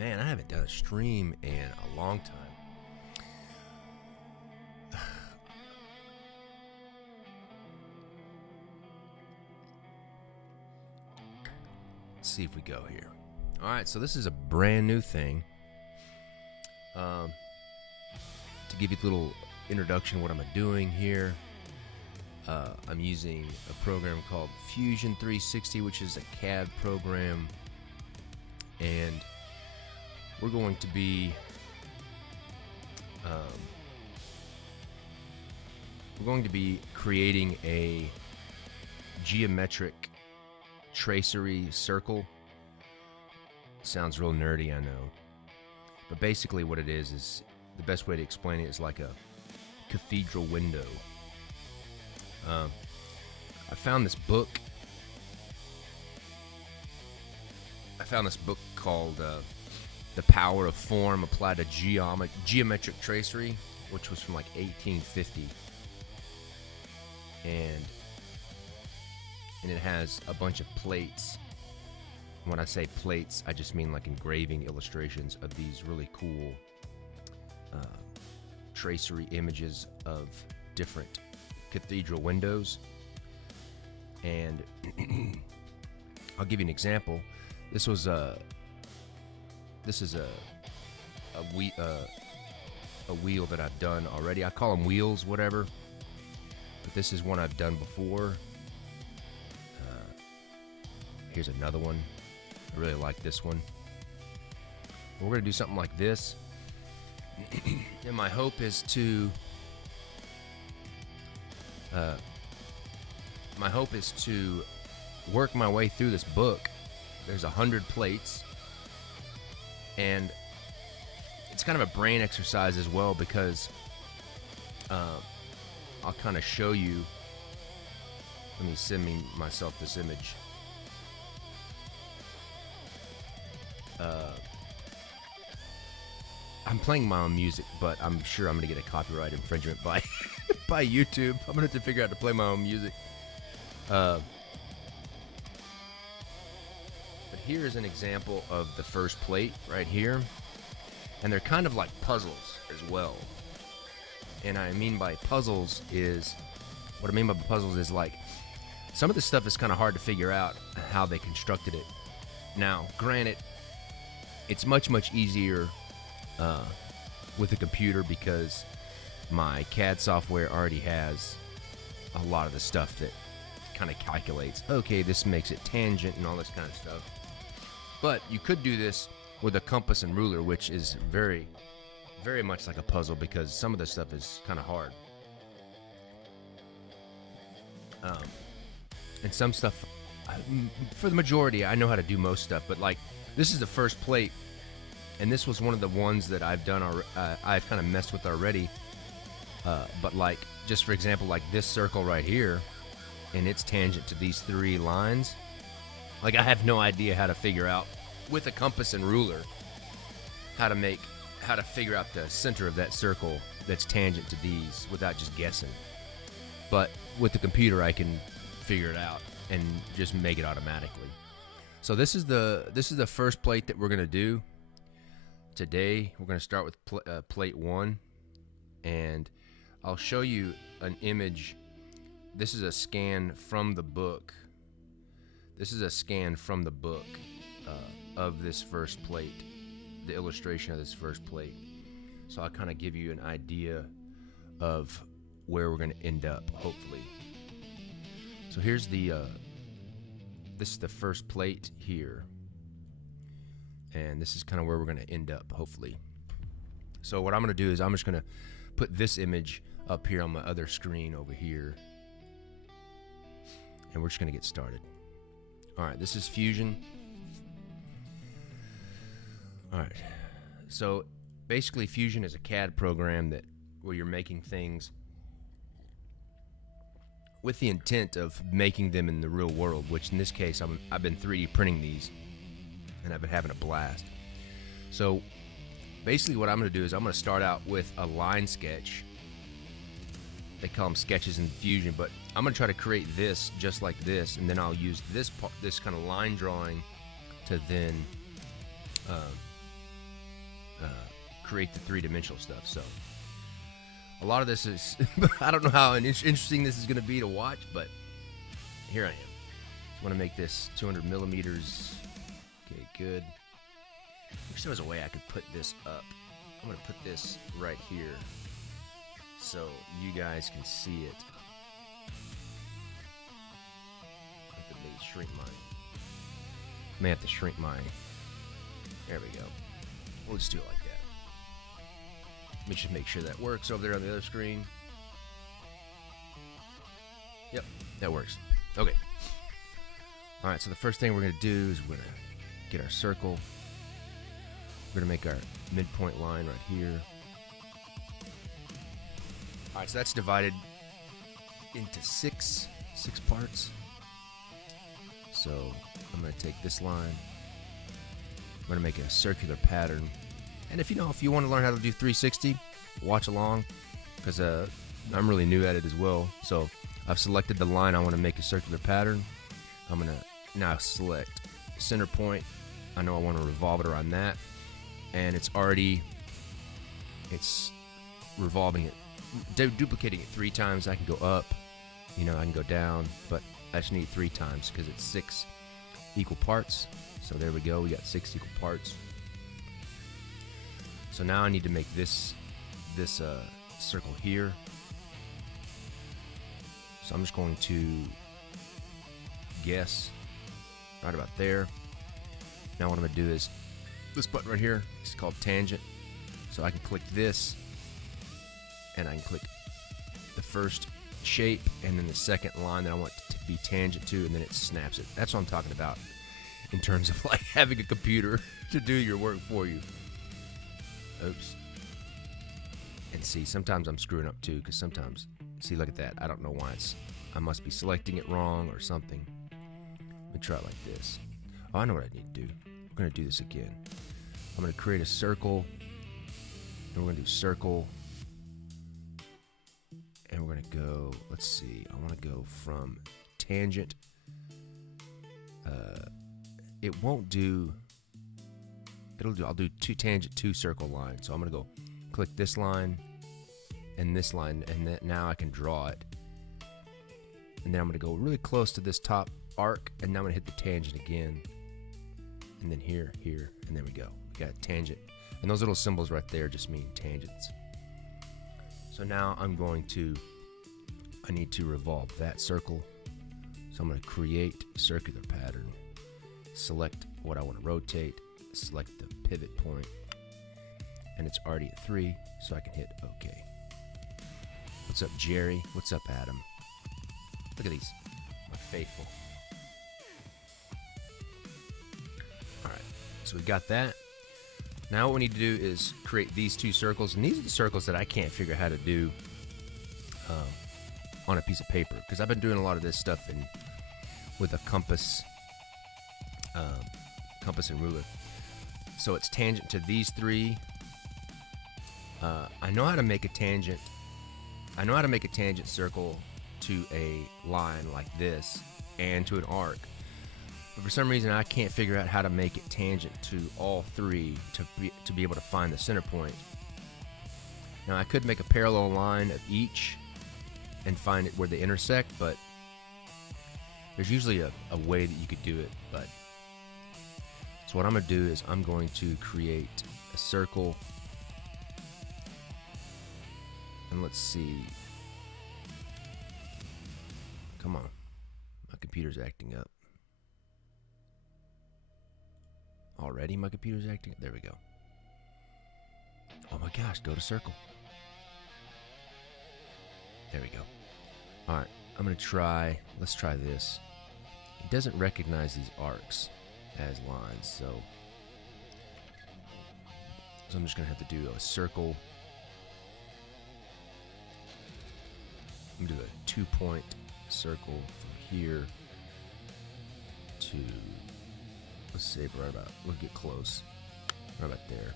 Man, I haven't done a stream in a long time. Let's see if we go here. All right, so this is a brand new thing. To give you a little introduction of what I'm doing here, I'm using a program called Fusion 360, which is a CAD program, and we're going to be creating a geometric tracery circle. Sounds real nerdy, I know, but basically what it is the best way to explain it is like a cathedral window. I found this book. Called The Power of Form Applied to Geometric Tracery, which was from like 1850. And it has a bunch of plates. When I say plates, I just mean like engraving illustrations of these really cool tracery images of different cathedral windows. And I'll give you an example. This is a wheel that I've done already. I call them wheels, whatever. But this is one I've done before. Here's another one. I really like this one. We're going to do something like this. And my hope is to work my way through this book. There's 100 plates, and it's kind of a brain exercise as well, because I'll kind of show you. Let me send myself this image. I'm playing my own music, but I'm sure I'm going to get a copyright infringement by by YouTube. I'm going to have to figure out to play my own music. But here is an example of the first plate right here. And they're kind of like puzzles as well. And what I mean by puzzles is like, some of this stuff is kind of hard to figure out how they constructed it. Now, granted, it's much easier with a computer, because my CAD software already has a lot of the stuff that kind of calculates, okay, this makes it tangent and all this kind of stuff. But you could do this with a compass and ruler, which is very much like a puzzle, because some of this stuff is kind of hard. And some stuff, for the majority, I know how to do most stuff, but like, this is the first plate, and this was one of the ones that I've done, I've kind of messed with already. But like, just for example, like this circle right here, and its tangent to these 3 lines. Like, I have no idea how to figure out with a compass and ruler how to figure out the center of that circle that's tangent to these without just guessing. But with the computer, I can figure it out and just make it automatically. So this is the first plate that we're going to do today. We're going to start with plate 1, and I'll show you an image. This is a scan from the book. This is a scan from the book of this first plate, the illustration of this first plate. So I'll kind of give you an idea of where we're going to end up, hopefully. So here's this is the first plate here, and this is kind of where we're going to end up, hopefully. So what I'm going to do is I'm just going to put this image up here on my other screen over here, and we're just going to get started. All right, this is Fusion. All right, so basically Fusion is a CAD program where you're making things with the intent of making them in the real world, which in this case, I've been 3D printing these, and I've been having a blast. So basically what I'm going to do is I'm going to start out with a line sketch. They call them sketches in Fusion, but I'm going to try to create this just like this, and then I'll use this kind of line drawing to then create the three-dimensional stuff. So a lot of this is, I don't know how interesting this is going to be to watch, but here I am. I want to make this 200 millimeters. Okay, good. I wish there was a way I could put this up. I'm going to put this right here so you guys can see it. I have to maybe shrink mine. May have to shrink mine. There we go. We'll just do it like that. Let me just make sure that works over there on the other screen. Yep, that works. Okay. All right, so the first thing we're going to do is we're going to get our circle. We're going to make our midpoint line right here. All right, so that's divided into six parts. So I'm going to take this line. I'm going to make a circular pattern. And if you want to learn how to do 360, watch along, because I'm really new at it as well. So I've selected the line I want to make a circular pattern. I'm going to now select center point. I know I want to revolve it around that. And it's revolving it, duplicating it 3 times. I can go up, I can go down, but I just need 3 times because it's 6 equal parts. So there we go, we got 6 equal parts. So now I need to make this circle here. So I'm just going to guess right about there. Now what I'm going to do is this button right here is called tangent. So I can click this and I can click the first shape and then the second line that I want to be tangent to, and then it snaps it. That's what I'm talking about in terms of like having a computer to do your work for you. Oops. And see, sometimes I'm screwing up too, because sometimes, see, look at that. I don't know why I must be selecting it wrong or something. Let me try it like this. Oh, I know what I need to do. We're going to do this again. I'm going to create a circle, and we're going to do circle, and we're going to go, let's see, I want to go from tangent. It won't do, I'll do 2 tangent, 2 circle lines. So I'm going to go click this line, and then now I can draw it. And then I'm going to go really close to this top arc, and now I'm going to hit the tangent again. And then here, and there we go. We got a tangent. And those little symbols right there just mean tangents. So now I need to revolve that circle. So I'm going to create a circular pattern. Select what I want to rotate. Select the pivot point. And it's already at 3, so I can hit OK. What's up, Jerry? What's up, Adam? Look at these. My faithful. Alright, so we got that. Now what we need to do is create these 2 circles. And these are the circles that I can't figure out how to do on a piece of paper, because I've been doing a lot of this stuff with a compass and ruler. So it's tangent to these 3. I know how to make a tangent. I know how to make a tangent circle to a line like this and to an arc. But for some reason I can't figure out how to make it tangent to all 3 to be able to find the center point. Now I could make a parallel line of each and find it where they intersect, but there's usually a way that you could do it. But so what I'm going to do is I'm going to create a circle, and let's see. Come on, my computer's acting up. Already my computer's acting up. There we go. Oh my gosh, go to circle. There we go. Alright, I'm going to try, let's try this. It doesn't recognize these arcs as lines, so I'm just going to have to do a circle. I'm going to do a 2-point circle from here to, let's say right about, we'll get close, right about there.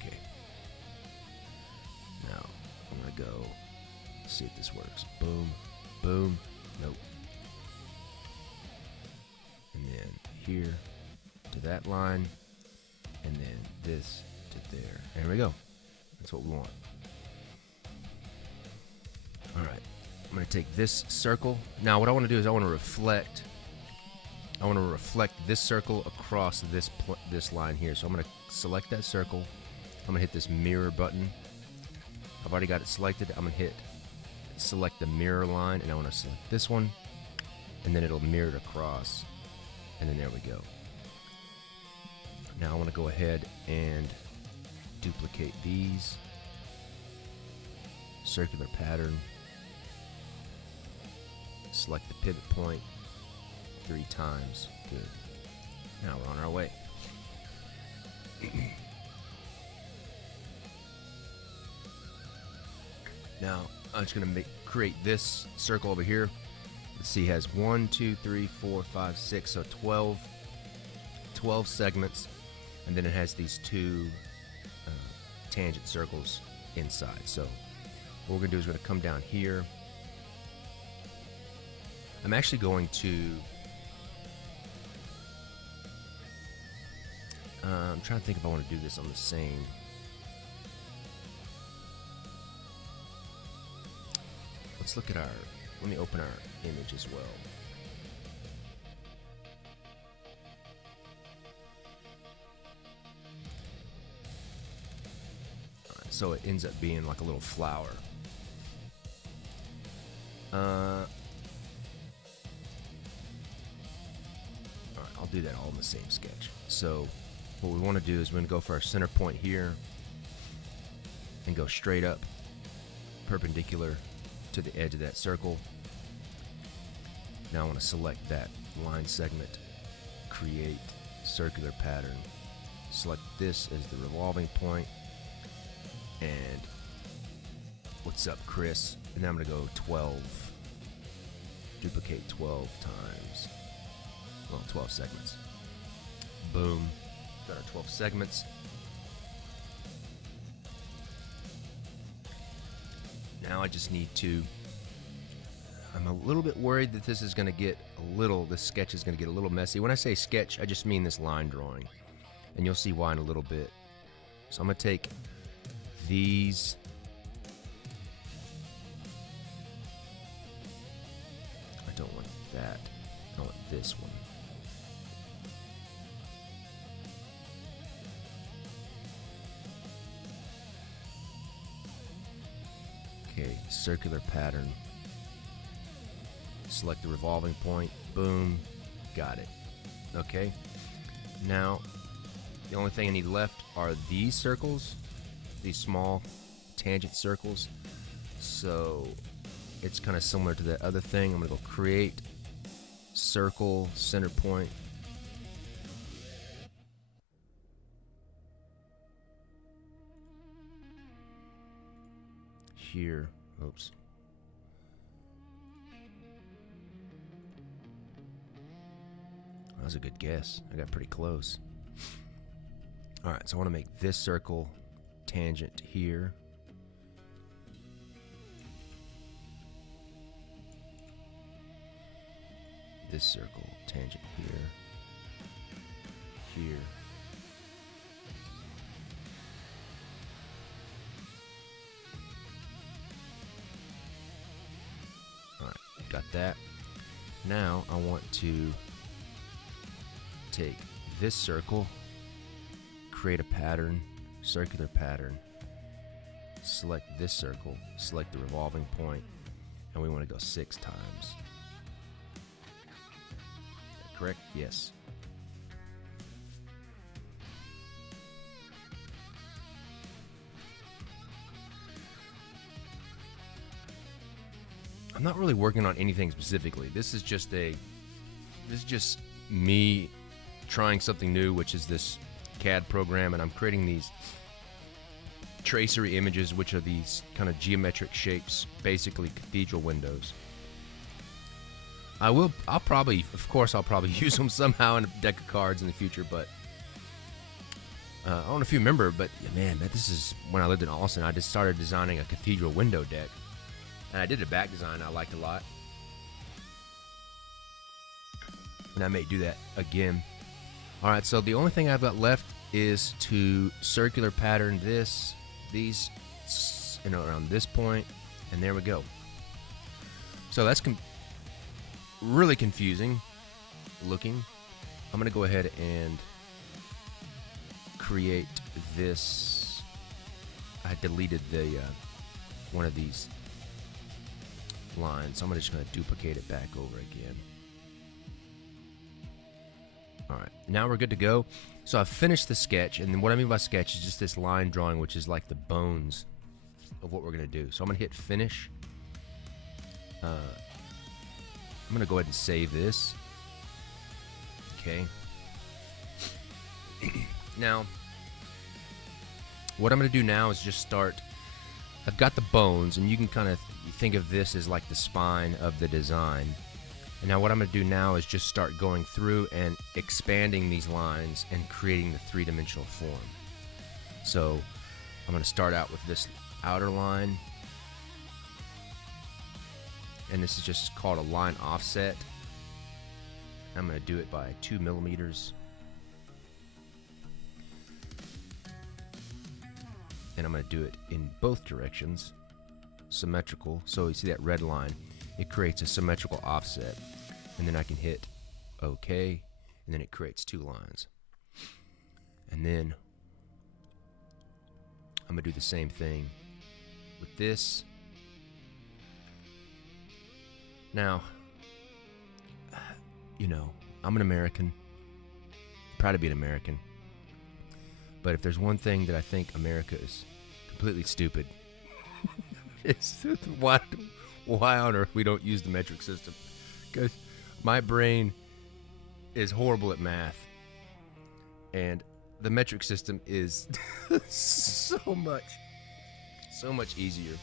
Okay. Now, I'm going to go, see if this works. Boom, boom, nope. here to that line, and then this to there. There we go. That's what we want. All right, I'm gonna take this circle. Now what I wanna do is I wanna reflect this circle across this line here. So I'm gonna select that circle. I'm gonna hit this mirror button. I've already got it selected. I'm gonna select the mirror line, and I wanna select this one, and then it'll mirror it across, and then there we go. Now I wanna go ahead and duplicate these. Circular pattern. Select the pivot point 3 times. Good. Now we're on our way. Now I'm just gonna create this circle over here. Let's see, it has 1, 2, 3, 4, 5, 6, so 12 segments, and then it has these 2 tangent circles inside. So what we're gonna do is we're gonna come down here. I'm actually going to I'm trying to think if I want to do this on the same. Let's look at let me open our image as well. Alright, so it ends up being like a little flower. Alright, I'll do that all in the same sketch. So what we want to do is we're going to go for our center point here and go straight up, perpendicular to the edge of that circle. Now I want to select that line segment, create circular pattern, select this as the revolving point, and what's up, Chris? And then I'm going to go 12, duplicate 12 times, well, 12 segments. Boom. Got our 12 segments. Now I just need to, I'm a little bit worried that this is going to get this sketch is going to get a little messy. When I say sketch, I just mean this line drawing. And you'll see why in a little bit. So I'm going to take these. I don't want that. I want this one. Okay, circular pattern. Select the revolving point. Boom. Got it. Okay. Now, the only thing I need left are these circles, these small tangent circles. So it's kind of similar to the other thing. I'm going to go create circle center point. Here. Oops. That was a good guess. I got pretty close. Alright, so I want to make this circle tangent here. This circle tangent here. Here. Alright, got that. Now I want to take this circle, create a pattern, circular pattern, select this circle, select the revolving point, and we want to go 6 times. Correct? Yes. I'm not really working on anything specifically. This is just me trying something new, which is this CAD program, and I'm creating these tracery images, which are these kind of geometric shapes, basically cathedral windows. I'll probably use them somehow in a deck of cards in the future, but I don't know if you remember, but man, this is when I lived in Austin. I just started designing a cathedral window deck, and I did a back design I liked a lot, and I may do that again. All right, so the only thing I've got left is to circular pattern these, around this point, and there we go. So that's really confusing looking. I'm gonna go ahead and create this. I deleted the one of these lines, so I'm just gonna duplicate it back over again. All right, now we're good to go. So I've finished the sketch, and what I mean by sketch is just this line drawing, which is like the bones of what we're gonna do. So I'm gonna hit finish. I'm gonna go ahead and save this. Okay. Now, what I'm gonna do now is just start. I've got the bones, and you can kind of think of this as like the spine of the design. And now what I'm going to do now is just start going through and expanding these lines and creating the three-dimensional form. So I'm going to start out with this outer line, and this is just called a line offset. I'm going to do it by 2 millimeters. And I'm going to do it in both directions, symmetrical. So you see that red line, it creates a symmetrical offset, and then I can hit OK, and then it creates 2 lines. And then I'm gonna do the same thing with this. Now, you know, I'm an American, proud to be an American, but if there's one thing that I think America is completely stupid, it's why on earth we don't use the metric system. Because my brain is horrible at math, and the metric system is so much easier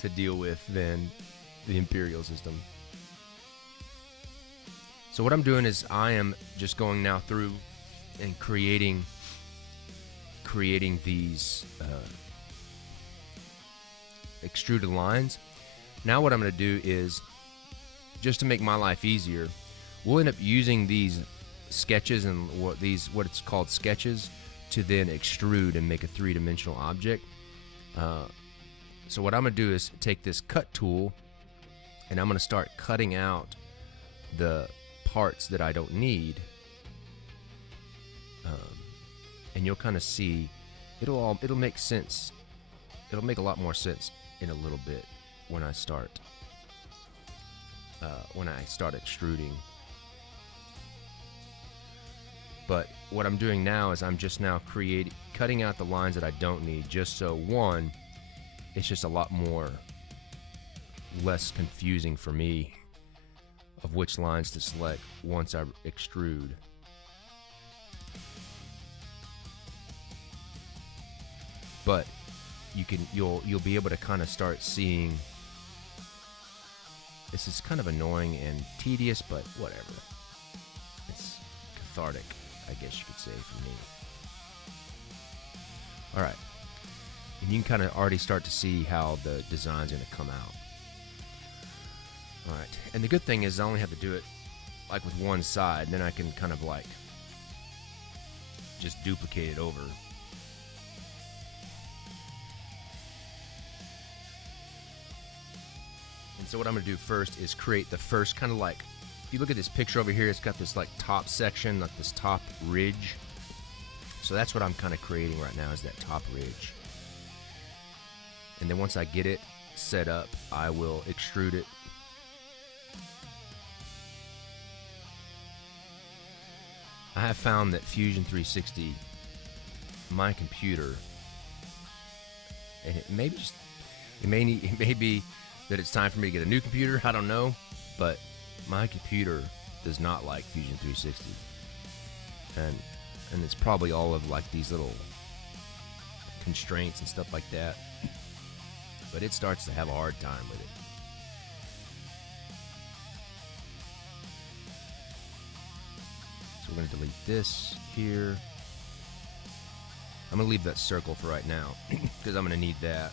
to deal with than the imperial system. So what I'm doing is I am just going now through and creating these extruded lines. Now what I'm going to do is, just to make my life easier, we'll end up using these sketches and what it's called sketches to then extrude and make a three-dimensional object. So what I'm going to do is take this cut tool, and I'm going to start cutting out the parts that I don't need, and you'll kind of see it'll make sense. It'll make a lot more sense in a little bit when I start extruding. But what I'm doing now is I'm just now cutting out the lines that I don't need, just so one, it's just a lot less confusing for me of which lines to select once I extrude. But you'll be able to kind of start seeing. This is kind of annoying and tedious, but whatever. It's cathartic, I guess you could say, for me. All right, and you can kind of already start to see how the design's going to come out. All right, and the good thing is I only have to do it like with one side, then I can kind of like just duplicate it over. And so what I'm going to do first is create the first kind of like, if you look at this picture over here, it's got this like top section, like this top ridge. So that's what I'm kind of creating right now, is that top ridge. And then once I get it set up, I will extrude it. I have found that Fusion 360, my computer, and it may be that it's time for me to get a new computer. I don't know, but my computer does not like Fusion 360, and it's probably all of like these little constraints and stuff like that. But it starts to have a hard time with it. So we're going to delete this here. I'm going to leave that circle for right now because I'm going to need that.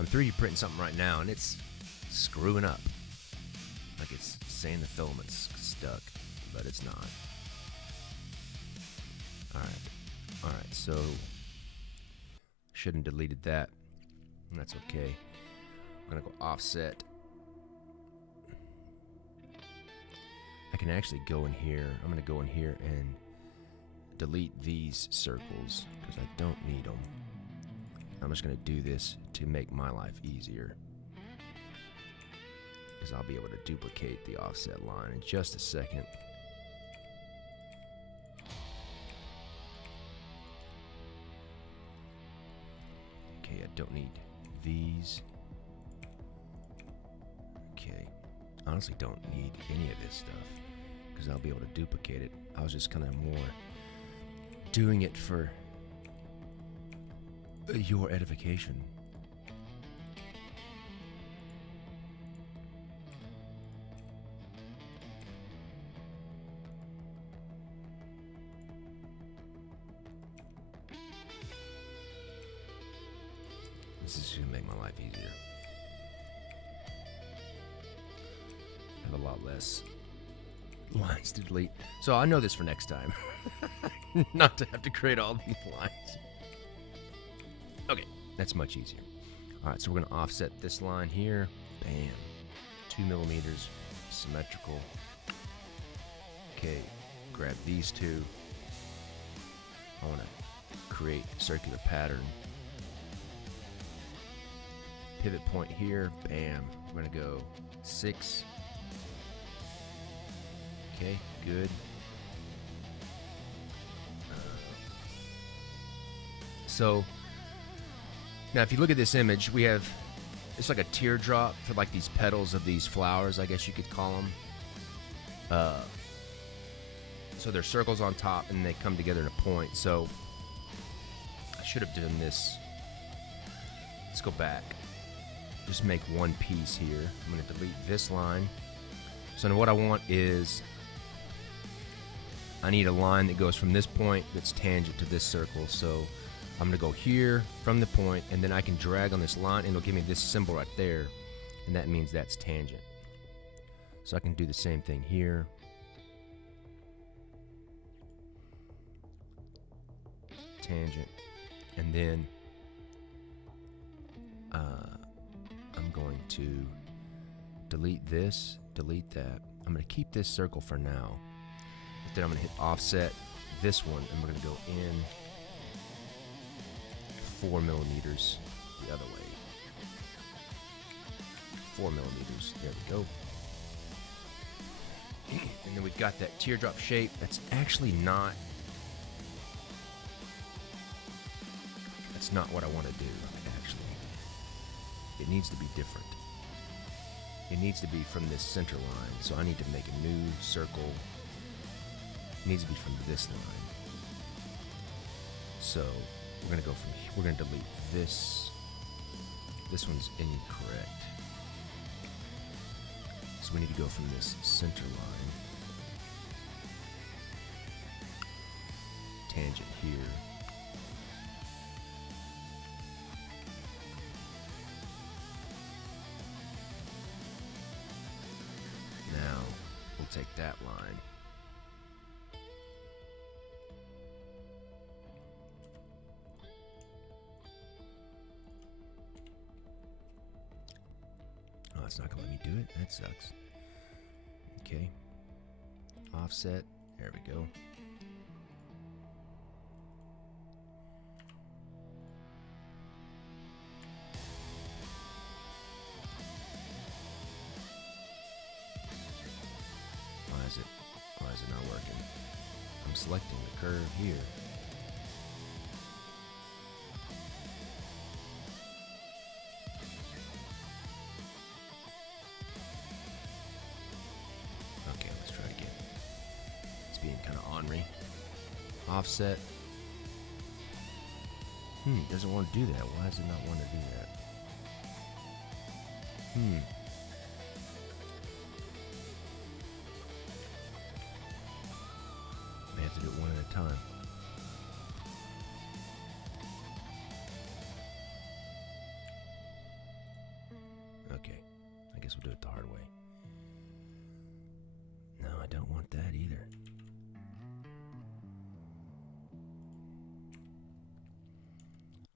I'm 3D printing something right now, and it's screwing up. Like it's saying the filament's stuck, but it's not. Alright, so shouldn't have deleted that. That's okay. I'm gonna go offset. I can actually go in here. I'm gonna go in here and delete these circles because I don't need them. I'm just gonna do this to make my life easier, because I'll be able to duplicate the offset line in just a second. Okay, I don't need these. Okay, honestly don't need any of this stuff because I'll be able to duplicate it. I was just kind of more doing it for your edification. This is going to make my life easier. I have a lot less lines to delete. So I know this for next time. Not to have to create all these lines. Okay, that's much easier. Alright, so we're going to offset this line here. Bam. 2 millimeters. Symmetrical. Okay, grab these two. I want to create a circular pattern. Pivot point here. Bam. We're going to go 6. Okay, good. So now if you look at this image, we have, it's like a teardrop for like these petals of these flowers, I guess you could call them. So there's circles on top and they come together in a point. So I should have done this. Let's go back. Just make one piece here. I'm going to delete this line. So now what I want is, I need a line that goes from this point that's tangent to this circle. So I'm going to go here from the point, and then I can drag on this line, and it'll give me this symbol right there, and that means that's tangent. So I can do the same thing here. Tangent. And then I'm going to delete this, delete that. I'm going to keep this circle for now. But then I'm going to hit offset this one, and we're going to go in 4 millimeters the other way. 4 millimeters. There we go. And then we've got that teardrop shape. That's actually not. That's not what I want to do, actually. It needs to be different. It needs to be from this center line. So I need to make a new circle. It needs to be from this line. So we're gonna go from here. We're gonna delete this. This one's incorrect. So we need to go from this center line. Tangent here. Now we'll take that line. Oh, it's not gonna let me do it. That sucks. Okay. Offset. There we go. Why is it not working? I'm selecting the curve here. Okay, let's try again. It's being kind of ornery. Offset. It doesn't want to do that. Why does it not want to do that? May have to do it one at a time. guess we'll do it the hard way. No, I don't want that either.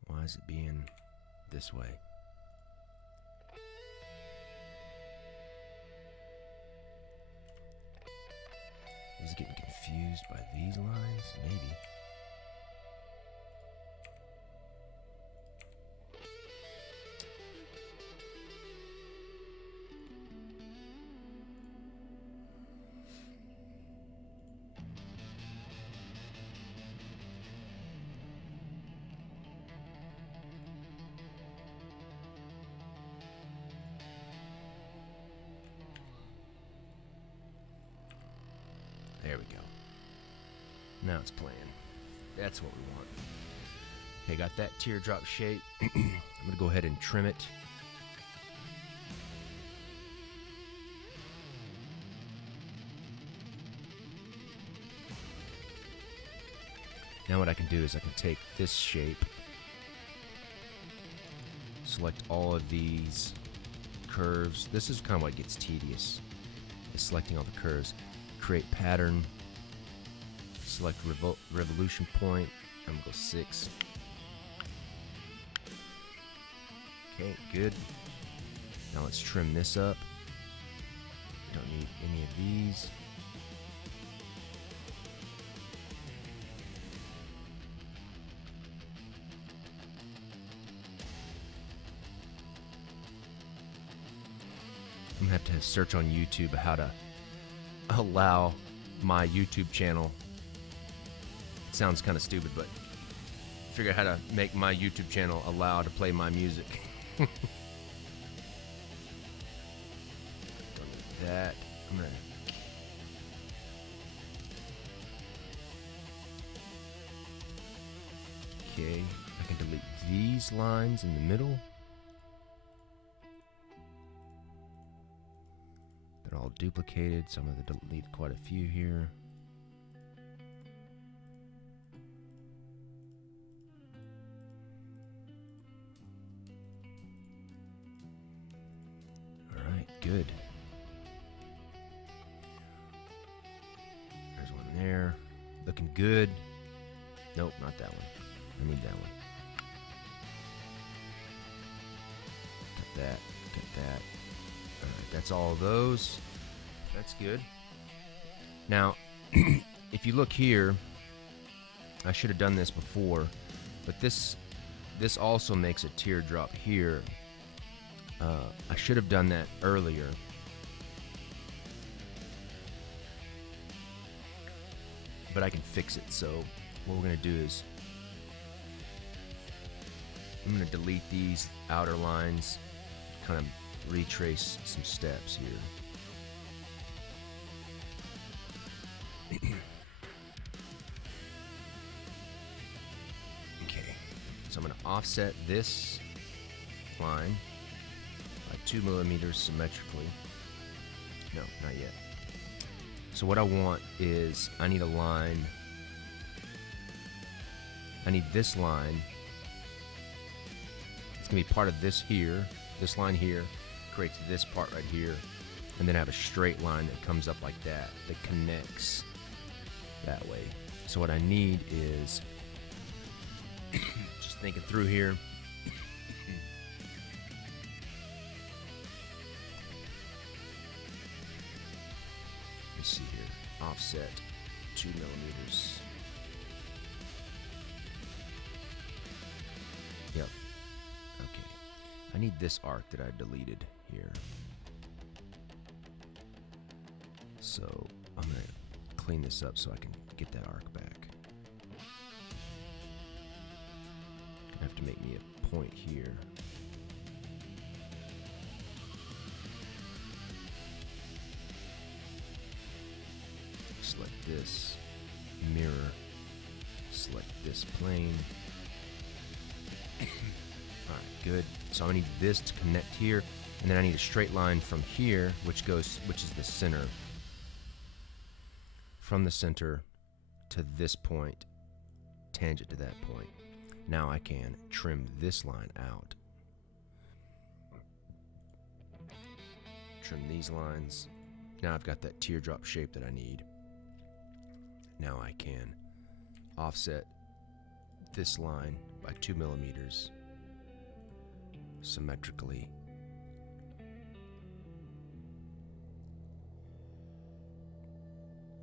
Why is it being this way? Is it getting confused by these lines? Maybe. There we go. Now it's playing. That's what we want. Okay, got that teardrop shape. I'm going to go ahead and trim it. Now what I can do is I can take this shape, select all of these curves. This is kind of what gets tedious, is selecting all the curves. Create pattern, select revolution point. I'm gonna go 6. Okay, good. Now let's trim this up. Don't need any of these. I'm gonna have to search on YouTube how to allow my YouTube channel. It sounds kind of stupid, but figure out how to make my YouTube channel allow to play my music. Don't need that. I'm gonna okay, I can delete these lines in the middle. They're all duplicated, so I'm going to delete quite a few here. Alright, good. There's one there. Looking good. Nope, not that one. I need that one. Got that. Got that. Alright, that's all of those. That's good. Now, if you look here, I should have done this before, but this also makes a teardrop here. I should have done that earlier. But I can fix it. So what we're going to do is I'm going to delete these outer lines, kind of retrace some steps here. Okay, so I'm going to offset this line by 2 millimeters symmetrically. No, not yet. So what I want is I need a line. I need this line. It's going to be part of this here. This line here creates this part right here. And then I have a straight line that comes up like that, that connects that way. So what I need is, just thinking through here, let's see here, offset 2 millimeters. Yep. Okay. I need this arc that I deleted here. So I'm going to clean this up so I can get that arc back. Gonna have to make me a point here. Select this mirror, select this plane. Alright, good. So I need this to connect here, and then I need a straight line from here, which is the center. From the center to this point, tangent to that point. Now I can trim this line out. Trim these lines. Now I've got that teardrop shape that I need. Now I can offset this line by 2 millimeters symmetrically.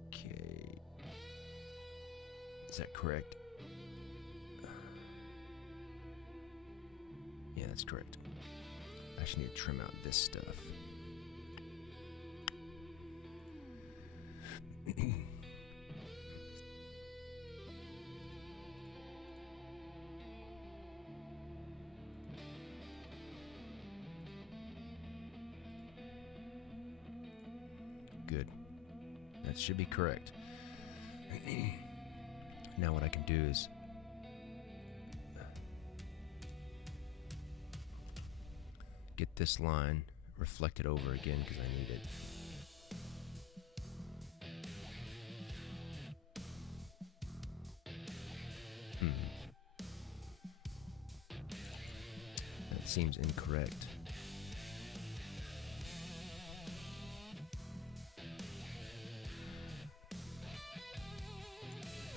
Okay. Is that correct? Yeah, that's correct. I just need to trim out this stuff. Good. That should be correct. Now what I can do is get this line reflected over again because I need it. That seems incorrect.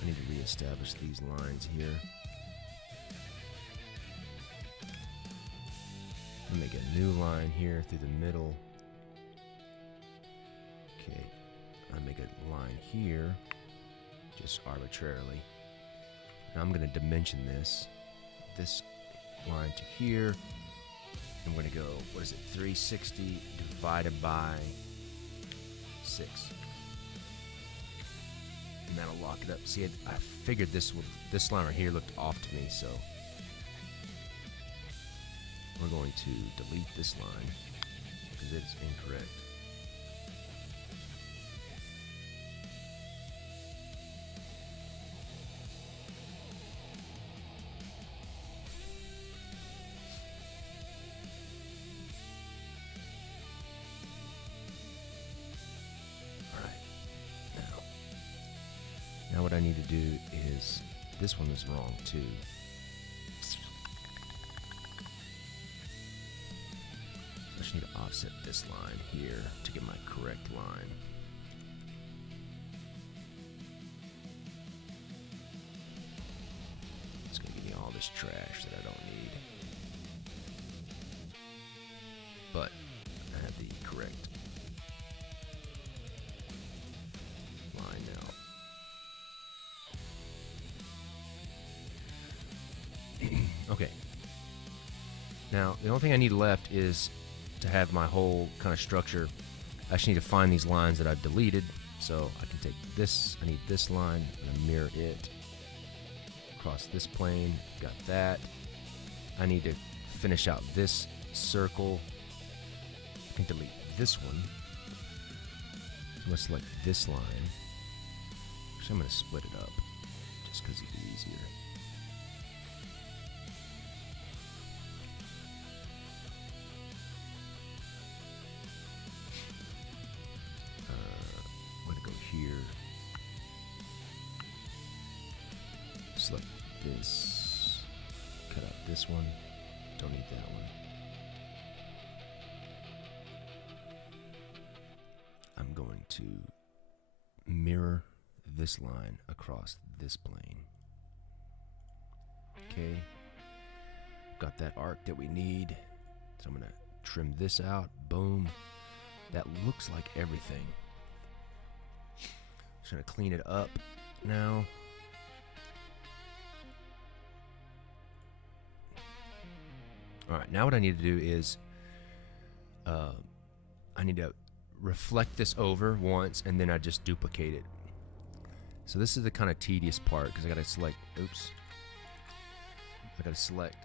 I need to reestablish these lines here. I'll make a new line here through the middle. Okay, I'll make a line here, just arbitrarily. Now I'm going to dimension this line to here. I'm going to go, what is it, 360 divided by 6. And that'll lock it up. See, I figured this line right here looked off to me, so we're going to delete this line because it's incorrect. Now what I need to do is, this one is wrong too. I just need to offset this line here to get my correct line. It's gonna give me all this trash that I don't need. But I have the correct line now. Okay. Now, the only thing I need left is to have my whole kind of structure. I just need to find these lines that I've deleted. So I can take this, I need this line, and mirror it across this plane. Got that. I need to finish out this circle. I can delete this one. I'm going to select this line. Actually, I'm going to split it up just because it'd be easier. Here, select this, cut out this one, don't need that one. I'm going to mirror this line across this plane. Okay, got that arc that we need, so I'm gonna trim this out, boom. That looks like everything. Just gonna clean it up now. All right, now what I need to do is I need to reflect this over once, and then I just duplicate it. So this is the kind of tedious part because I gotta select, I gotta select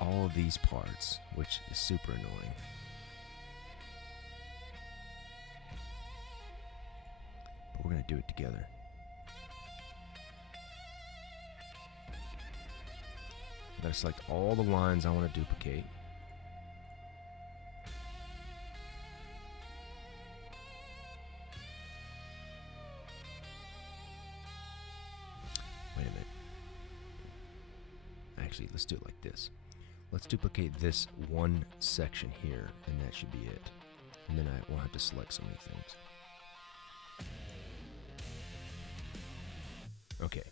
all of these parts, which is super annoying. We're going to do it together. I'm going to select all the lines I want to duplicate. Wait a minute. Actually, let's do it like this. let's duplicate this one section here, and that should be it. And then I won't have to select so many things. Okay,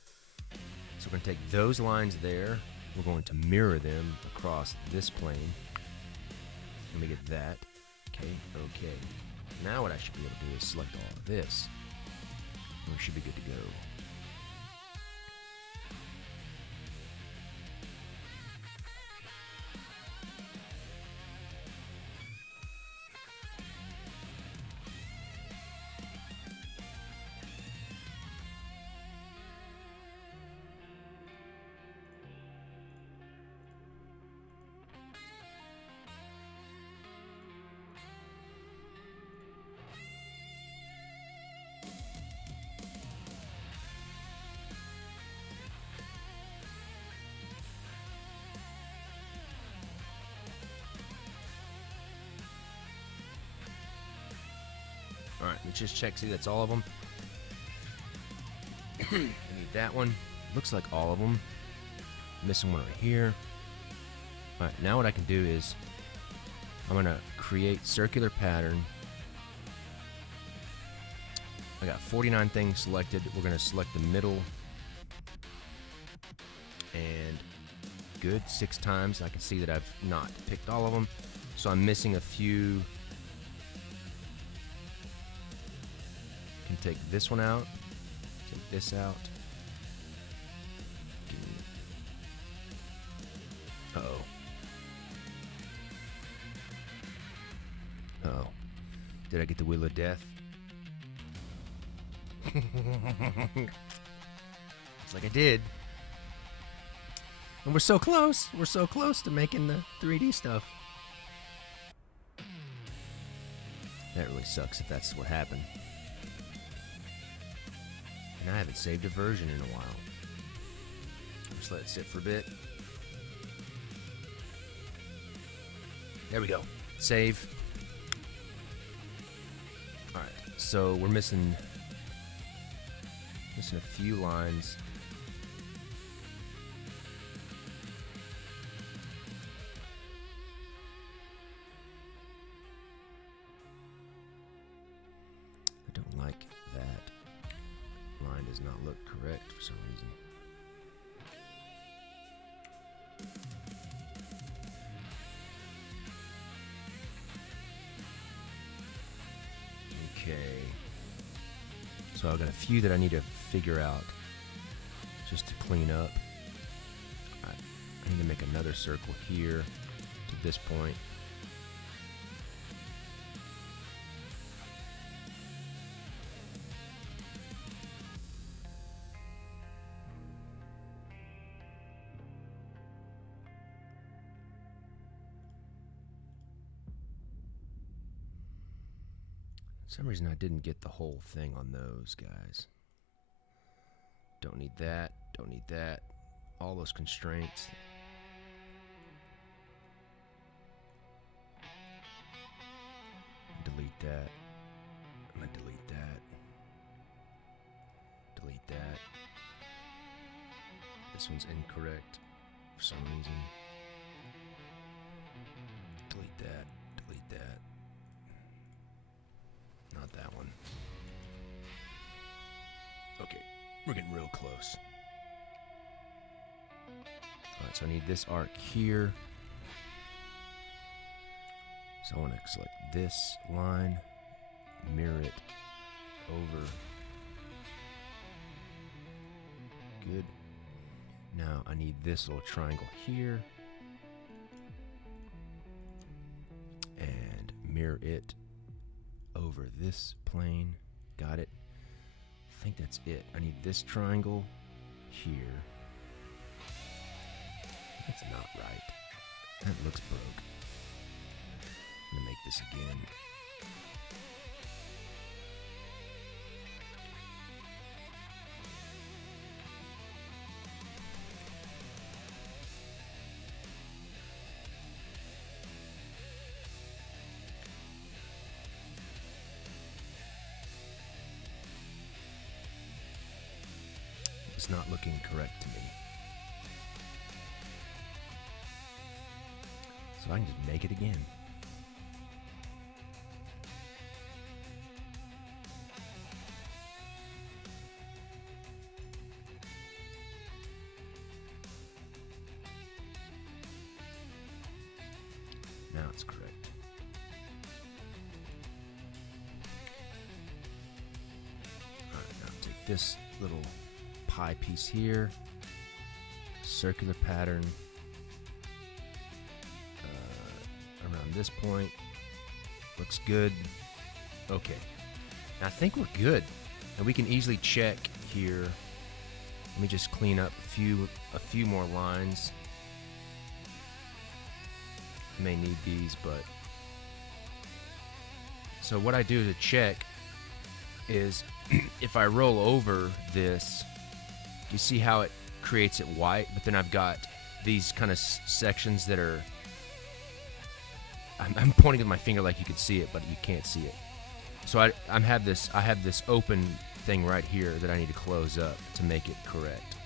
so we're going to take those lines there. We're going to mirror them across this plane. Let me get that. Okay, okay. Now what I should be able to do is select all of this. And we should be good to go. All right, let's just check, see that's all of them. I need that one. Looks like all of them. Missing one over here. All right, now what I can do is I'm gonna create circular pattern. I got 49 things selected. We're gonna select the middle and good 6 times. I can see that I've not picked all of them, so I'm missing a few. Can take this one out, take this out. Uh-oh. Uh-oh. Did I get the Wheel of Death? It's like I did. And we're so close. We're so close to making the 3D stuff. That really sucks if that's what happened. And I haven't saved a version in a while. Just let it sit for a bit. There we go. Save. Alright, so we're missing a few lines. I don't like that. Line does not look correct for some reason. Okay. So I've got a few that I need to figure out just to clean up. Alright, I need to make another circle here to this point. For some reason I didn't get the whole thing on those guys. Don't need that, don't need that. All those constraints. Delete that. I'm gonna delete that. Delete that. This one's incorrect for some reason. Delete that, delete that. Not that one. Okay, we're getting real close. Alright, so I need this arc here. So I want to select this line, mirror it over. Good. Now I need this little triangle here. And mirror it over this plane. Got it. I think that's it. I need this triangle here. That's not right. That looks broke. I'm gonna make this again. It's not looking correct to me. So I can just make it again. Now it's correct. Alright, now take this little pie piece here, circular pattern around this point. Looks good. Okay, now I think we're good, and we can easily check here. Let me just clean up a few more lines. I may need these, but so what I do to check is if I roll over this, you see how it creates it white, but then I've got these kind of sections that are, I'm pointing with my finger like you could see it, but you can't see it. So I have this open thing right here that I need to close up to make it correct.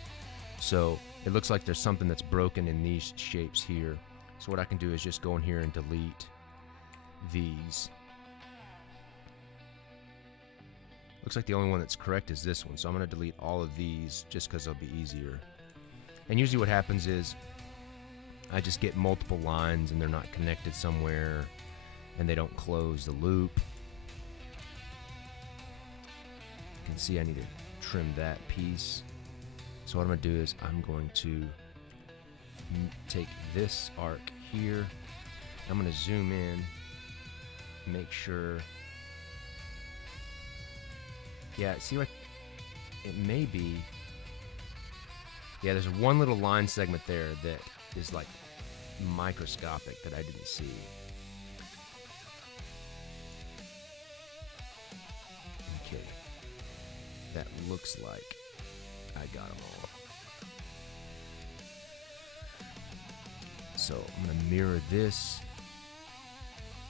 So it looks like there's something that's broken in these shapes here. So what I can do is just go in here and delete these. Looks like the only one that's correct is this one. So I'm going to delete all of these just because they'll be easier. And usually what happens is I just get multiple lines and they're not connected somewhere and they don't close the loop. You can see I need to trim that piece. So what I'm going to do is I'm going to take this arc here. I'm going to zoom in, make sure. Yeah, see what it may be. Yeah, there's one little line segment there that is like microscopic that I didn't see. Okay, that looks like I got them all. So I'm going to mirror this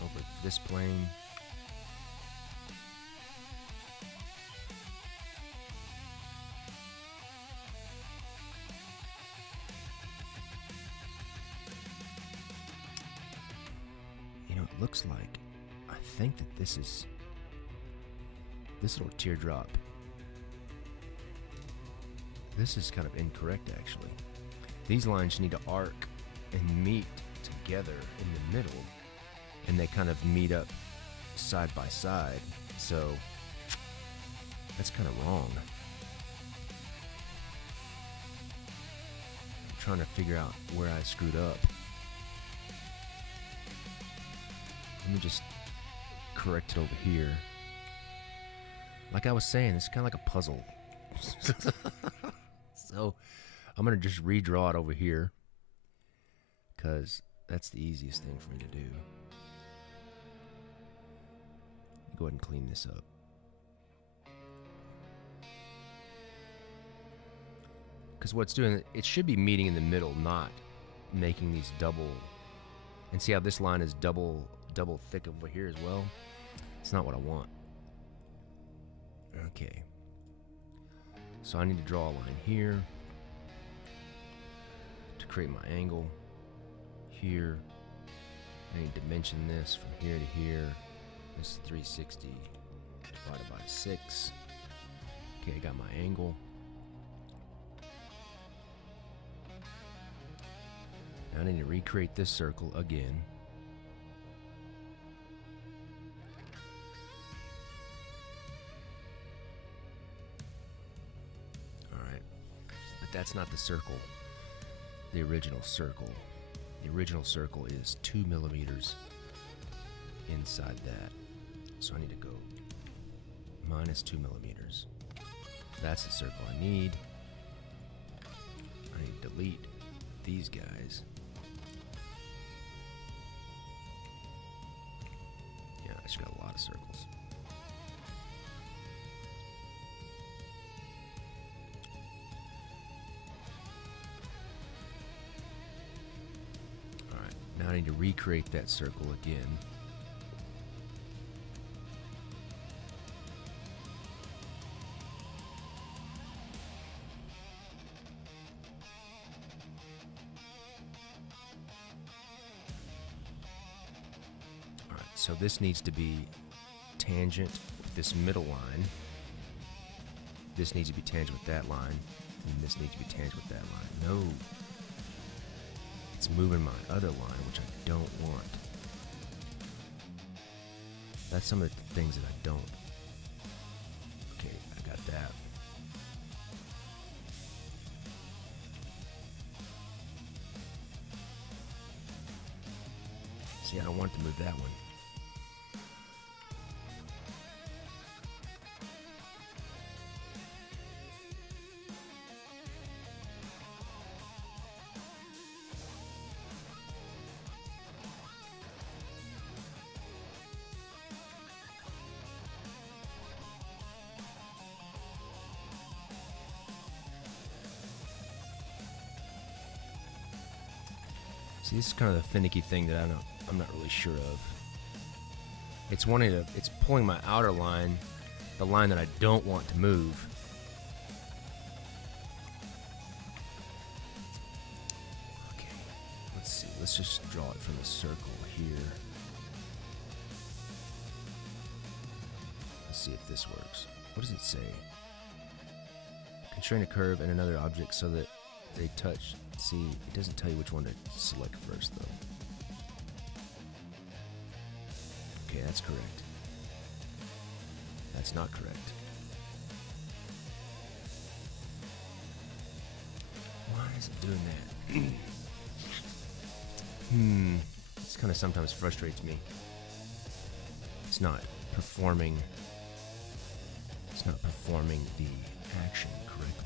over this plane. You know, it looks like, I think that this is, this little teardrop, this is kind of incorrect actually. These lines need to arc and meet together in the middle, and they kind of meet up side by side, so that's kind of wrong. I'm trying to figure out where I screwed up. Let me just correct it over here. Like I was saying, it's kind of like a puzzle. So I'm gonna just redraw it over here, because that's the easiest thing for me to do. Go ahead and clean this up. Because what it's doing, it should be meeting in the middle, not making these double. And see how this line is double thick over here as well? It's not what I want. Okay. So I need to draw a line here to create my angle. Here, I need to dimension this from here to here. This is 360 divided by 6. Okay, I got my angle. Now I need to recreate this circle again. Alright, but that's not the circle, the original circle. The original circle is 2 millimeters inside that. So I need to go minus 2 millimeters. That's the circle I need. I need to delete these guys. Yeah, I just got a lot of circles. Alright, now I need to recreate that circle again. So this needs to be tangent with this middle line. This needs to be tangent with that line. And this needs to be tangent with that line. No. It's moving my other line, which I don't want. That's some of the things that I don't. Okay, I got that. See, I don't want to move that one. See, this is kind of the finicky thing that I'm not really sure of. It's pulling my outer line, the line that I don't want to move. Okay, let's see. Let's just draw it from the circle here. Let's see if this works. What does it say? Constrain a curve and another object so that they touch. See, it doesn't tell you which one to select first, though. Okay, that's correct. That's not correct. Why is it doing that? This kind of sometimes frustrates me. It's not performing the action correctly.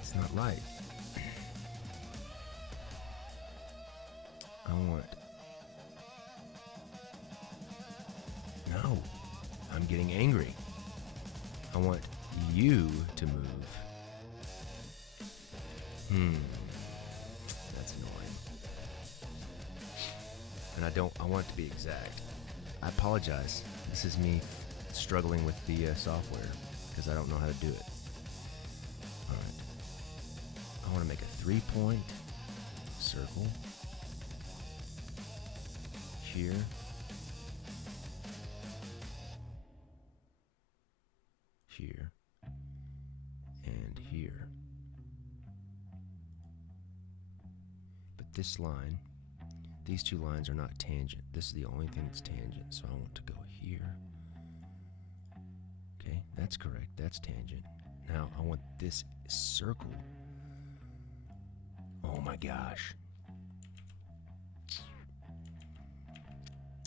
It's not right. No, I'm getting angry. I want you to move. That's annoying. And I want it to be exact. I apologize. This is me struggling with the software because I don't know how to do it. Alright. I want to make a 3-point circle here. Here. And here. But this line, these two lines are not tangent. This is the only thing that's tangent, so I want to go here. Okay, that's correct. That's tangent. Now I want this circle. Oh my gosh.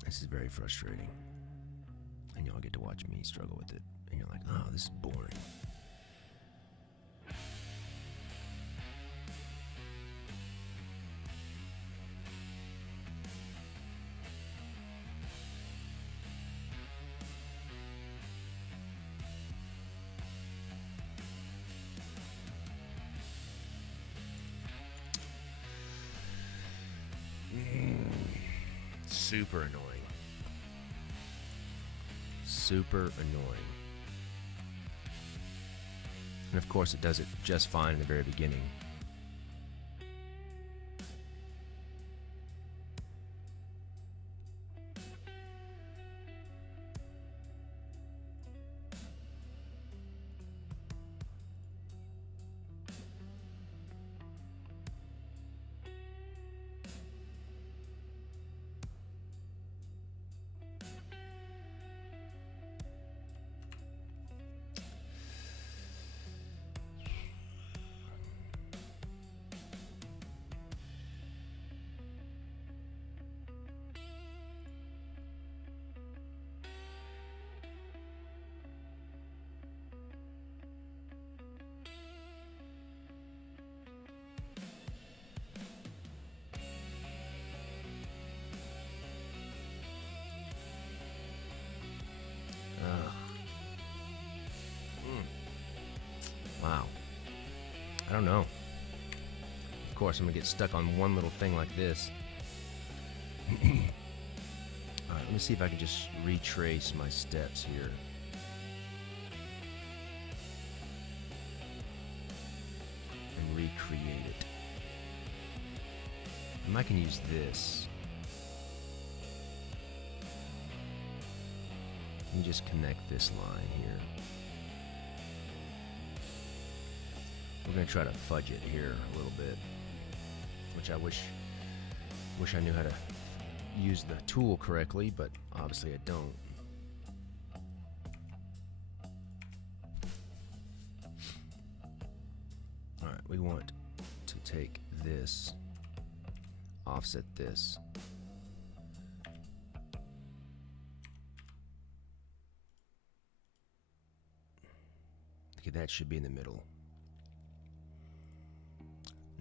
This is very frustrating. And y'all get to watch me struggle with it. And you're like, oh, this is boring. Super annoying. Super annoying. And of course it does it just fine in the very beginning. course, I'm gonna get stuck on one little thing like this. Alright, let me see if I can just retrace my steps here. And recreate it. I can use this. Let me just connect this line here. We're gonna try to fudge it here a little bit, which I wish I knew how to use the tool correctly, but obviously I don't. All right, we want to take this, offset this. Okay, that should be in the middle.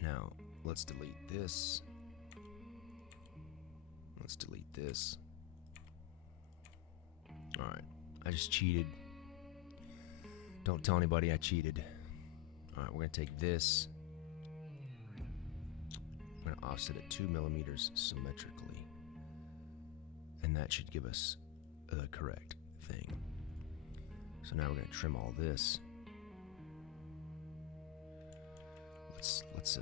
Now, let's delete this. Let's delete this. Alright, I just cheated. Don't tell anybody I cheated. Alright, we're going to take this. I'm going to offset it 2 millimeters symmetrically. And that should give us the correct thing. So now we're going to trim all this. Let's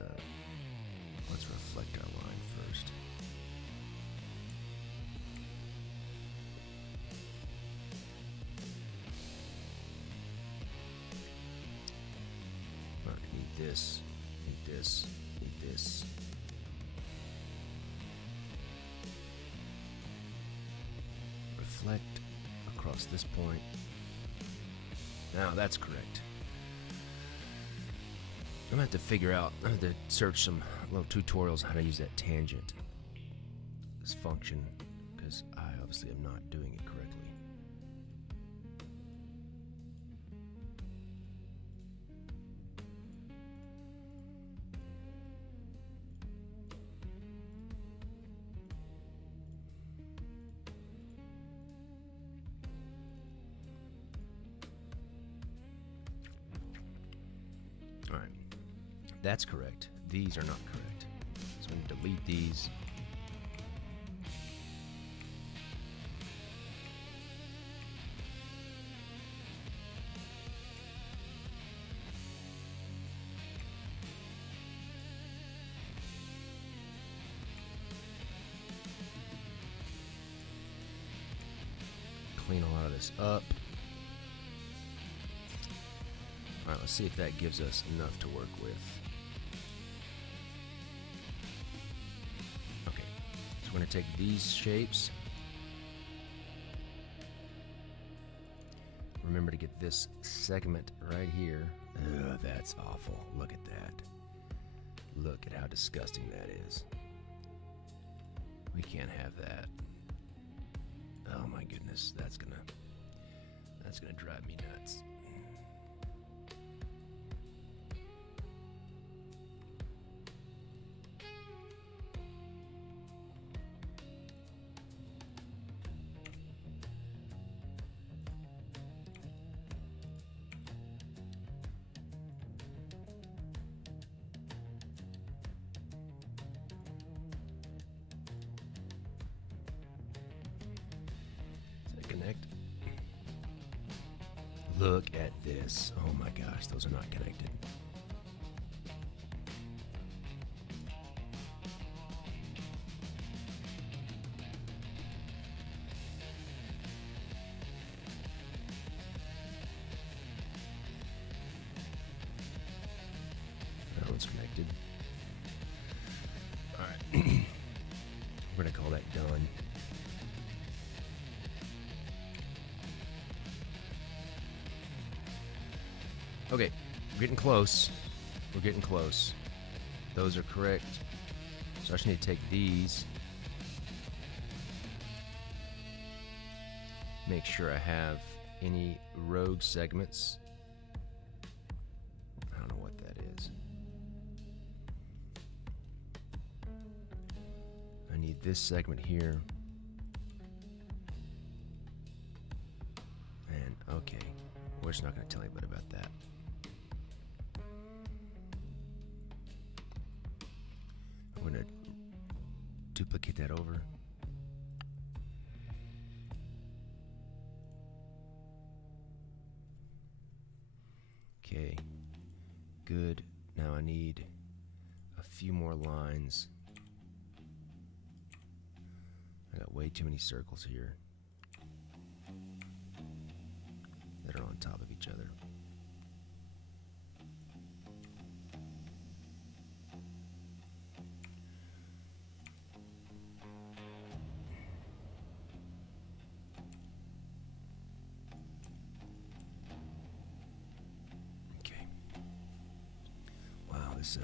reflect our line first. All right, need this, need this, need this. Reflect across this point. Now that's correct. I'm gonna have to figure out, I have to search some little tutorials on how to use that tangent, this function, because I obviously am not doing it correctly. All right. That's correct. These are not correct. So I'm going to delete these. Clean a lot of this up. Alright, let's see if that gives us enough to work with. Okay, so we're going to take these shapes. Remember to get this segment right here. Ugh, that's awful. Look at that. Look at how disgusting that is. We can't have that. Oh my goodness, that's gonna drive me nuts. Connect. Look at this. Oh my gosh, those are not connected. That one's connected. All right. We're going to call that done. Okay, we're getting close. We're getting close. Those are correct. So I just need to take these. Make sure I have any rogue segments. I don't know what that is. I need this segment here. And okay, we're just not going to tell anybody about that. Duplicate that over. Okay, good. Now I need a few more lines. I got way too many circles here that are on top of each other. Okay. Wow, this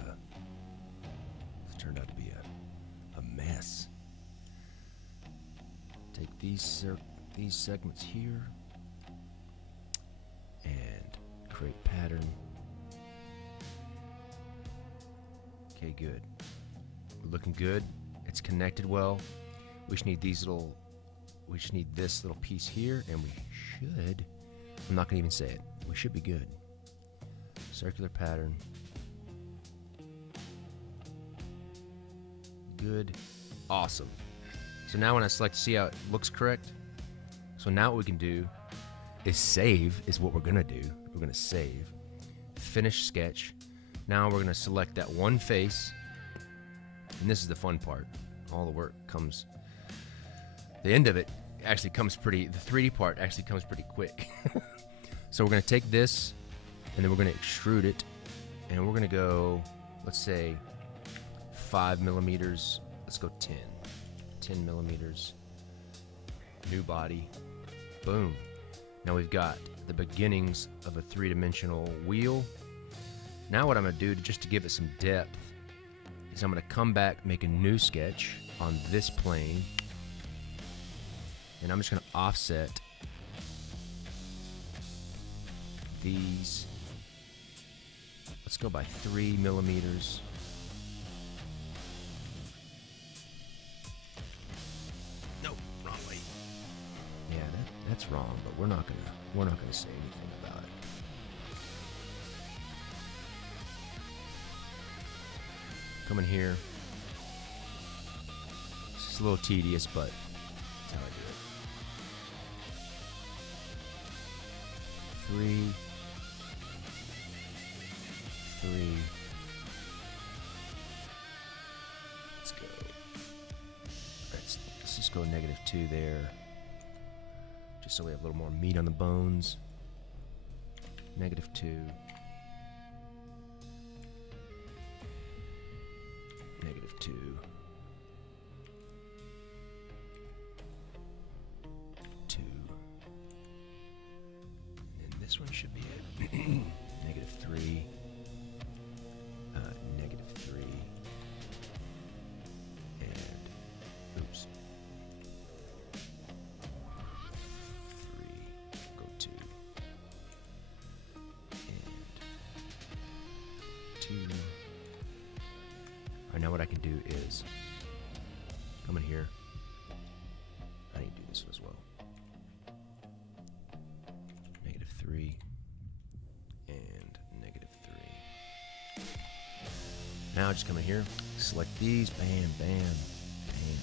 turned out to be a mess. Take these segments here and create pattern. Okay, good. We're looking good. It's connected well. We just need this little piece here, and we should, I'm not gonna even say it, we should be good. Circular pattern. Good. Awesome. So now when I select, see how it looks correct? So now what we can do is save, is what we're gonna do. We're gonna save, finish sketch. Now we're gonna select that one face, and this is the fun part. All the work comes, the end of it actually comes pretty, the 3D part actually comes pretty quick. So we're gonna take this, and then we're gonna extrude it, and we're gonna go, let's say 5 millimeters, let's go 10 millimeters, new body, boom. Now we've got the beginnings of a 3-dimensional wheel. Now what I'm gonna do, just to give it some depth, is I'm gonna come back, make a new sketch on this plane, and I'm just gonna offset these. Let's go by 3 millimeters. No, wrong way. Yeah, that's wrong, but we're not gonna say anything about it. Come in here. This is a little tedious, but that's how I do it. 3. Let's go. Let's just go -2 there, just so we have a little more meat on the bones. -2. -2. 2. And this one should be it. -3. -3. And oops. 3. Go 2. And 2. Alright, now what I can do is come in here. I need to do this as well. -3 and -3. Now just come in here, select these, bam, bam, bam.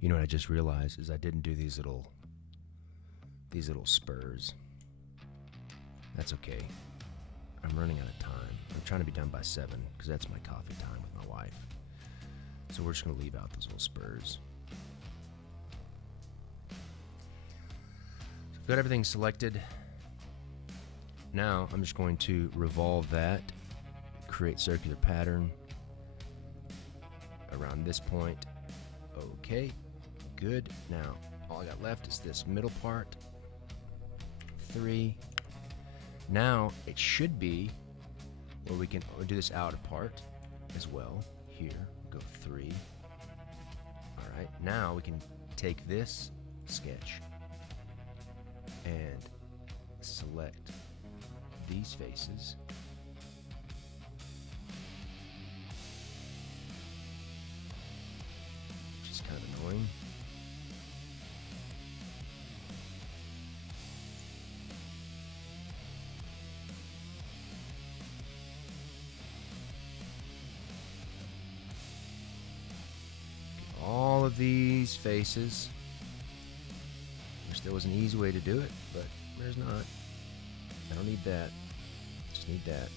You know what I just realized is I didn't do these little spurs. That's okay. I'm running out of time. I'm trying to be done by 7 because that's my coffee time with my wife. So we're just gonna leave out those little spurs. So I've got everything selected. Now I'm just going to revolve that, create circular pattern around this point. Okay, good. Now, all I got left is this middle part. 3. Now, it should be where we can do this outer part as well. Here, go 3. All right, now we can take this sketch and select these faces. Which is kind of annoying. All of these faces. Wish there was an easy way to do it, but there's not. I don't need that. Just need that.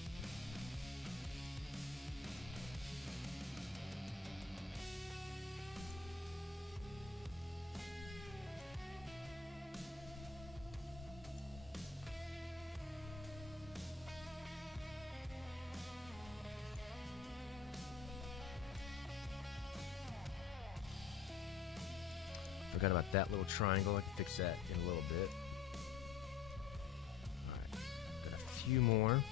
Forgot about that little triangle. I can fix that in a little bit. Alright, got a few more.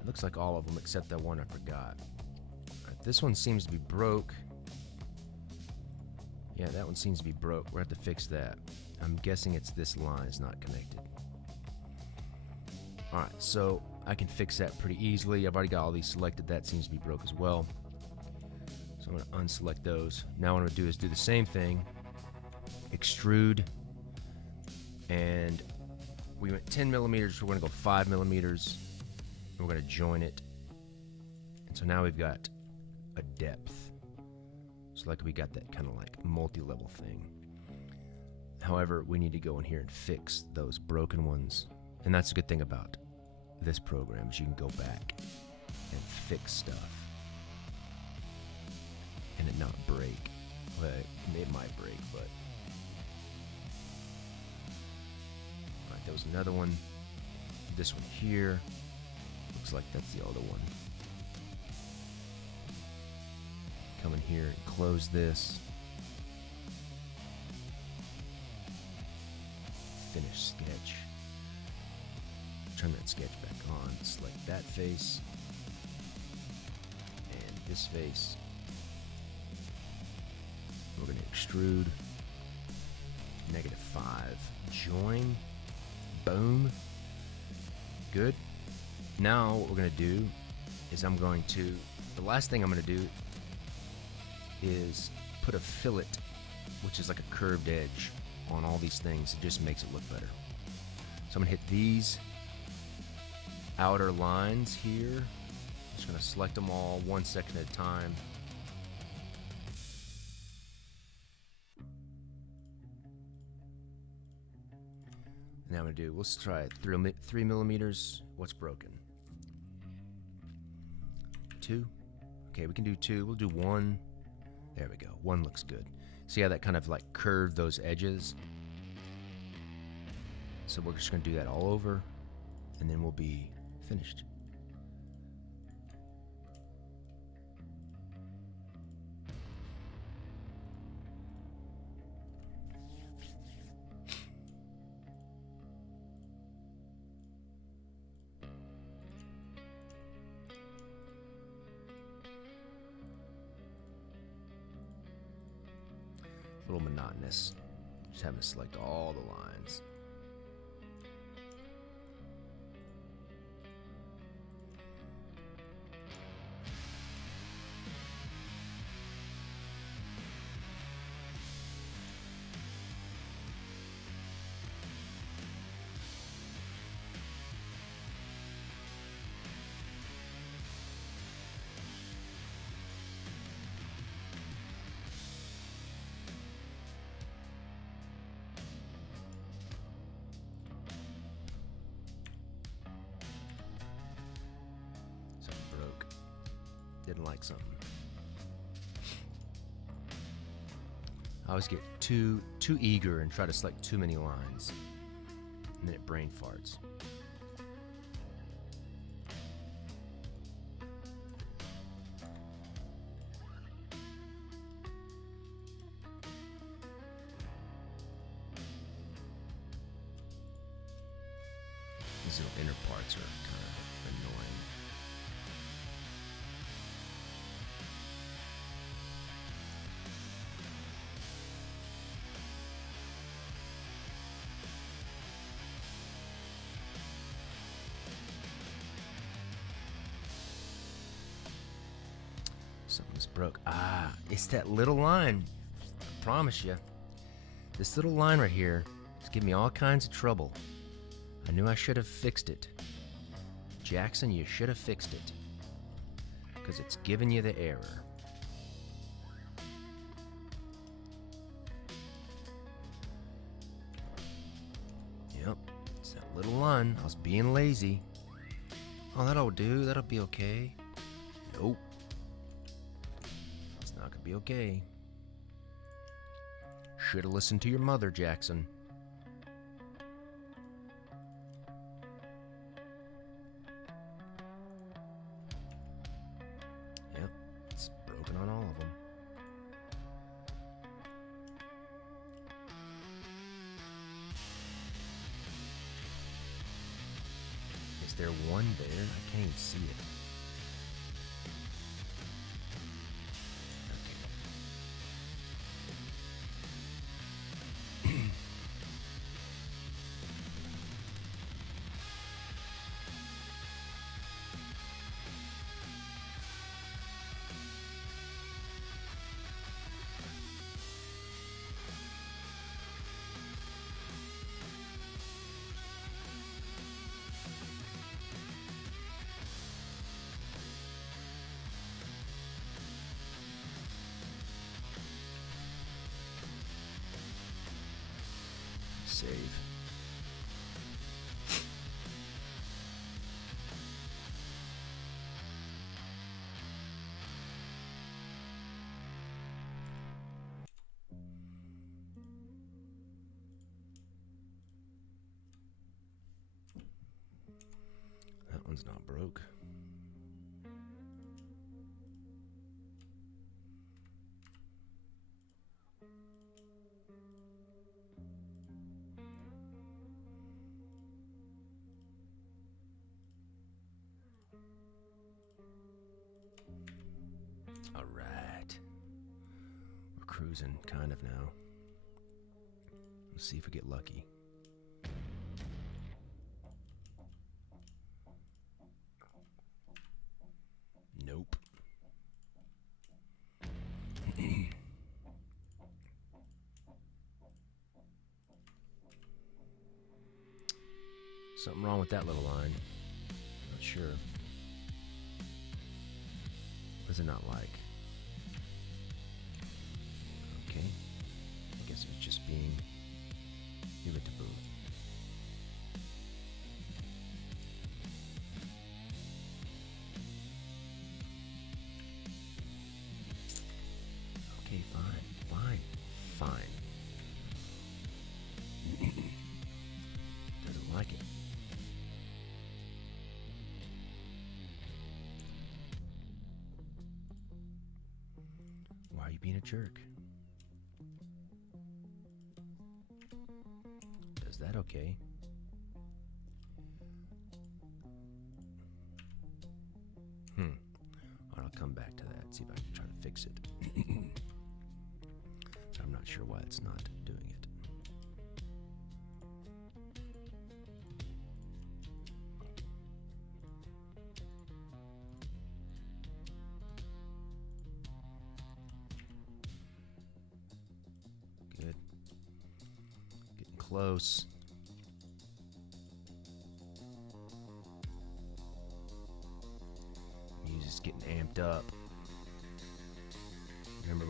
It looks like all of them except that one I forgot. Alright, this one seems to be broke. Yeah, that one seems to be broke. We're going to have to fix that. I'm guessing it's this line is not connected. Alright, so I can fix that pretty easily. I've already got all these selected. That seems to be broke as well. So I'm going to unselect those. Now what I'm going to do is do the same thing. Extrude. And we went 10 millimeters. We're going to go 5 millimeters. And we're going to join it. And so now we've got a depth. So like we got that kind of like multi-level thing. However, we need to go in here and fix those broken ones. And that's a good thing about this program is you can go back and fix stuff and it not break. Well, it might break, but alright, there was another one. This one here looks like that's the other one. Come in here and close this. Finish sketch. Turn that sketch back on, select that face, and this face. We're going to extrude, -5, join, boom, good. Now what we're going to do is the last thing I'm going to do is put a fillet, which is like a curved edge on all these things. It just makes it look better. So I'm going to hit these outer lines here. Just going to select them all 1 second at a time. Now I'm going to do, let's try it. 3 millimeters. What's broken? 2. Okay, we can do 2. We'll do 1. There we go. 1 looks good. See how that kind of like curved those edges? So we're just going to do that all over, and then we'll be finished. A little monotonous. Just having to select all the lines. Didn't like something. I always get too eager and try to select too many lines. then it brain farts. These little inner parts are kind of annoying. Something's broke. Ah, it's that little line. I promise you. This little line right here is giving me all kinds of trouble. I knew I should have fixed it. Jackson, you should have fixed it. Because it's giving you the error. Yep, it's that little line. I was being lazy. Oh, that'll do. That'll be okay. Nope. It's not gonna be okay. Should have listened to your mother, Jackson. Yep, it's broken on all of them. Is there one there? I can't even see it. Save. That one's not broke. All right. We're cruising, kind of now. Let's see if we get lucky. Nope. Something wrong with that little line. Not sure. What does it not like? Okay. I guess it was just being irritable. Okay, fine. Doesn't like it. Why are you being a jerk? Does that okay? I'll come back to that, see if I can try to fix it. I'm not sure why it's not doing it. Good. Getting close. Music's getting amped up. Remember,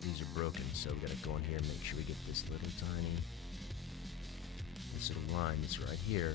these are broken, so we gotta go in here and make sure we get this little line that's right here.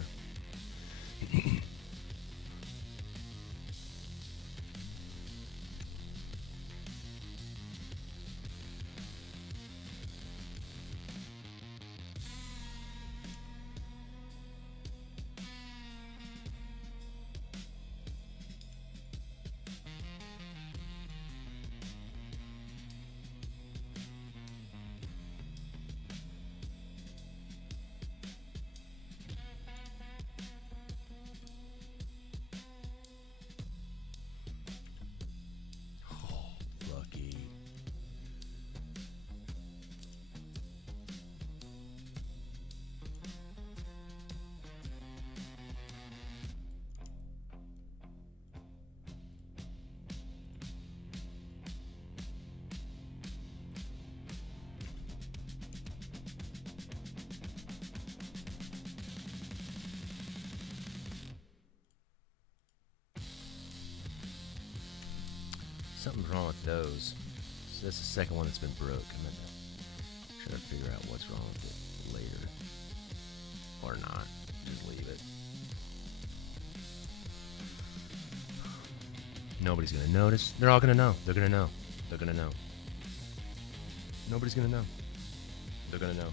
Something's wrong with those. So that's the second one that's been broke. I'm gonna try to figure out what's wrong with it later. Or not. Just leave it. Nobody's gonna notice. They're all gonna know. They're gonna know. They're gonna know. Nobody's gonna know. They're gonna know.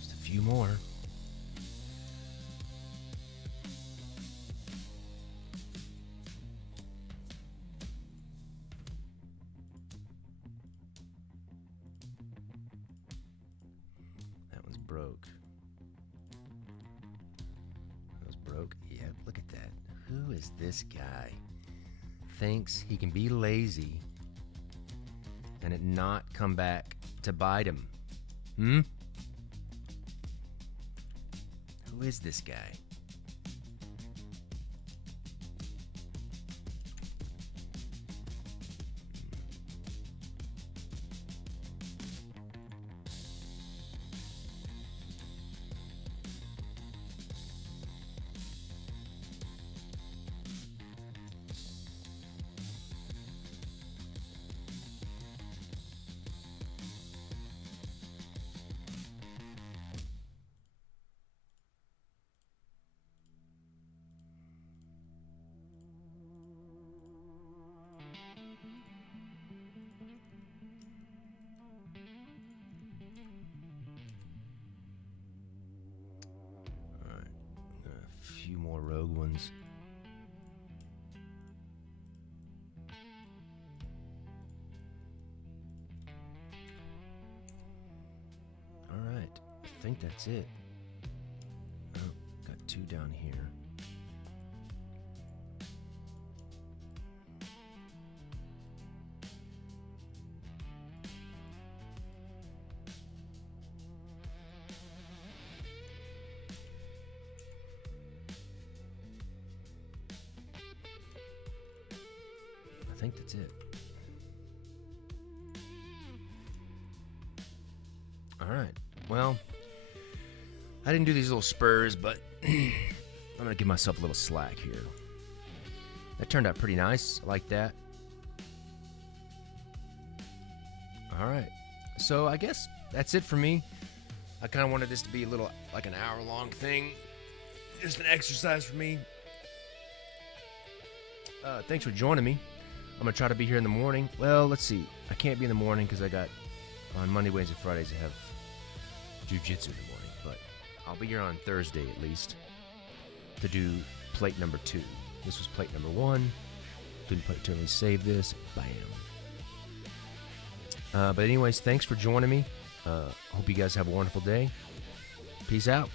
Just a few more. Broke. That was broke? Yep, look at that. Who is this guy? Thinks he can be lazy and it not come back to bite him. Who is this guy? Few more rogue ones. All right, I think that's it. Oh, got two down here. I think that's it. All right. Well, I didn't do these little spurs, but I'm going to give myself a little slack here. That turned out pretty nice. I like that. All right. So I guess that's it for me. I kind of wanted this to be a little, like an hour-long thing. Just an exercise for me. Thanks for joining me. I'm going to try to be here in the morning. Well, let's see. I can't be in the morning because I got, on Monday, Wednesday, Fridays, I have jiu-jitsu in the morning. But I'll be here on Thursday, at least, to do plate number 2. This was plate number 1. Didn't totally save this. Bam. But anyways, thanks for joining me. Hope you guys have a wonderful day. Peace out.